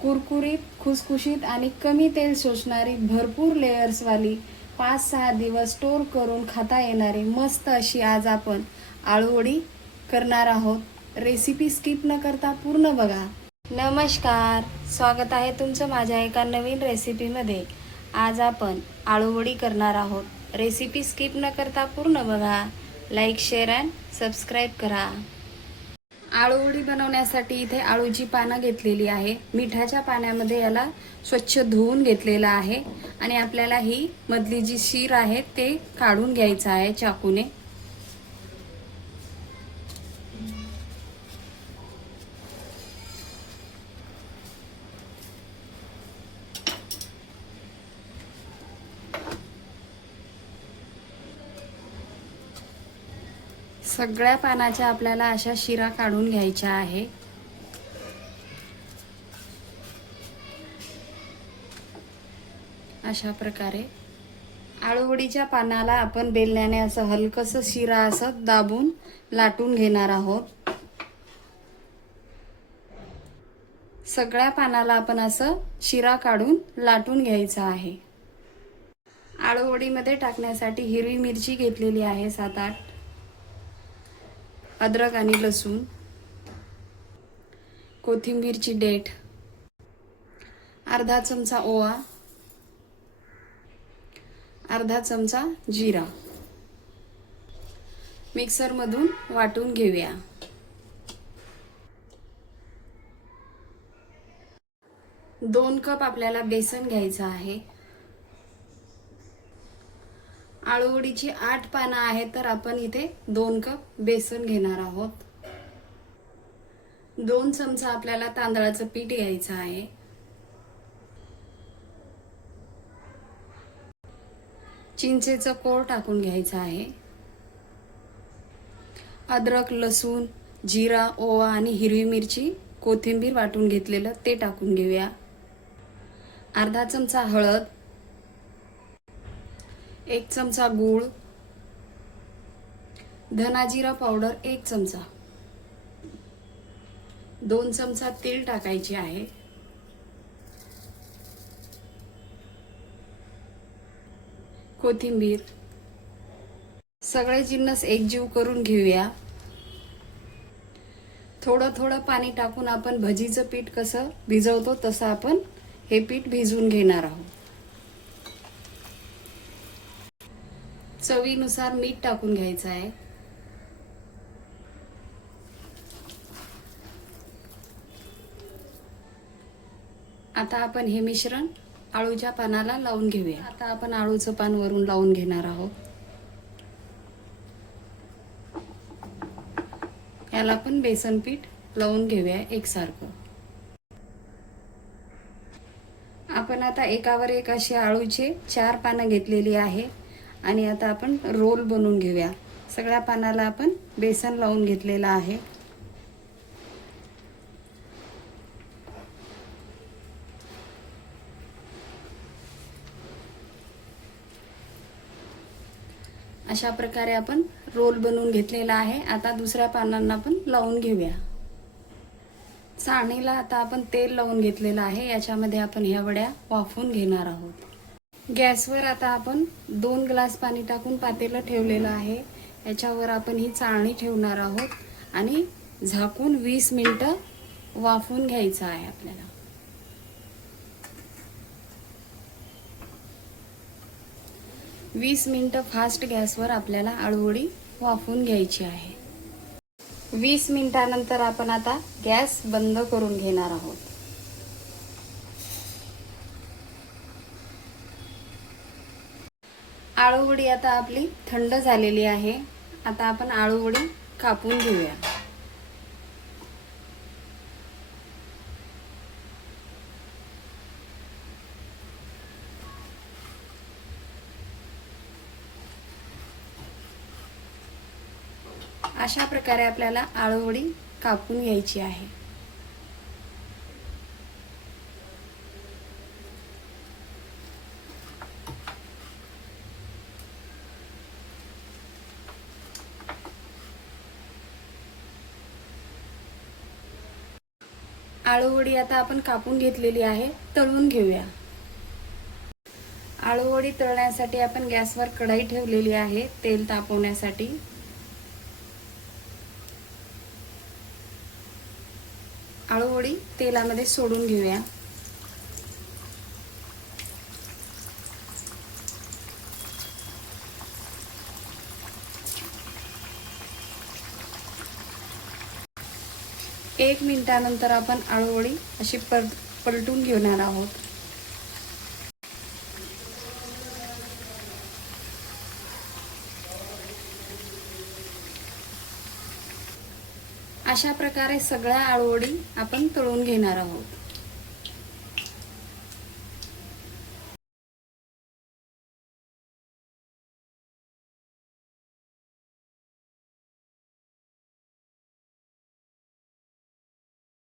कुरकुरीत, खुसखुशीत आणि कमी तेल शोषणारी, भरपूर लेयर्सवाली, 5-6 दिवस स्टोर करून खाता येणारी मस्त अशी आज आपण आळूवडी करणार आहोत. रेसिपी स्किप न करता पूर्ण बघा. नमस्कार, स्वागत आहे तुमचं माझ्या एका नवीन रेसिपीमध्ये. आज आपण आळूवडी करणार आहोत. रेसिपी स्किप न करता पूर्ण बघा. लाईक, शेअर अँड सबस्क्राईब करा. आळूवडी बनवण्यासाठी इथे आळूची पानं घेतलेली आहे. मिठाच्या पाण्यामध्ये याला स्वच्छ धुवून घेतलेलं आहे आणि आपल्याला ही मधली जी शीर आहे ते काढून घ्यायचं आहे चाकूने. सगळ्या पानाच्या आपल्याला अशा शिरा काढून घ्यायच्या आहे. अशा प्रकारे आळूवडीच्या पानाला आपण बेलण्याने असं हलकसं शिरा असं दाबून लाटून घेणार आहोत. सगळ्या पानाला आपण असं शिरा काढून लाटून घ्यायचा आहे. आळूवडीमध्ये टाकण्यासाठी हिरवी मिरची घेतलेली आहे 7-8, अद्रक आणि लसूण, कोथिंबीरची देठ, अर्धा चमचा ओवा, अर्धा चमचा जिरा. मिक्सरमधून वाटून घेऊया. दोन कप आपल्याला बेसन घ्यायचं आहे. आळूवडीची 8 पानं आहेत तर आपण इथे 2 कप बेसन घेणार आहोत. 2 चमचा आपल्याला तांदळाचं पीठ घ्यायचं आहे. चिंचेचं कोळ टाकून घ्यायचं आहे. अद्रक, लसूण, जिरा, ओवा आणि हिरवी मिरची, कोथिंबीर वाटून घेतलेलं ते टाकून घेऊया. अर्धा चमचा हळद, 1 चमचा गूळ, धना जिरा पावडर 1 चमचा, 2 चमचा तेल टाकायचे आहे. कोथिंबीर. सगळे जिन्नस एकजीव करून घेऊया. थोडं थोडं पाणी टाकून आपण भजीचं पीठ कसं भिजवतो तसं आपण हे पीठ भिजवून घेणार आहोत. चवीनुसार मीठ टाकून घ्यायचं आहे. आता आपण हे मिश्रण आळूच्या पानाला लावून घेऊया. आता आपण आळूचं पान वरून लावून घेणार आहोत. याला पण बेसन पीठ लावून घेऊया एकसारखं. आपण आता एकावर एक अशी आळूचे 4 पानं घेतलेली आहे आणि आता आपण रोल बनवून घेऊया. सगळ्या पानाला आपण बेसन लावून घेतलेलं आहे. अशा प्रकारे आपण रोल बनवून घेतलेला आहे. आता दुसऱ्या पानांना पण लावून घेऊया. चाळणीला आता आपण तेल लावून घेतलेलं आहे. याच्यामध्ये आपण ह्या वड्या वाफवून घेणार आहोत. गॅसवर आता आपण 2 ग्लास पाणी टाकून पातेलं ठेवलेलं आहे. याच्यावर आपण ही चाळणी ठेवणार आहोत आणि झाकून 20 मिनिटं वाफवून घ्यायचं आहे आपल्याला. 20 मिनिटं फास्ट गॅसवर आपल्याला आळूवडी वाफवून घ्यायची आहे. 20 मिनिटानंतर आपण आता गॅस बंद करून घेणार आहोत. आळूवडी आता आपली थंड झालेली आहे. आता आपण आळूवडी कापून घेऊया. अशा प्रकारे आपल्याला आळूवडी कापून घ्यायची आहे. आळूवडी आता आपण कापून घेतलेली आहे, तळून घेऊया। आळूवडी तळण्यासाठी आपण गॅसवर कढई ठेवलेली आहे तेल तापवण्यासाठी। आळूवडी तेलामध्ये सोडून घेऊया। एक मिनिटानंतर आपण आळूवडी अशी पलटून घेणार आहोत। अशा प्रकारे सगळ्या आळूवडी आपण तळून घेणार आहोत।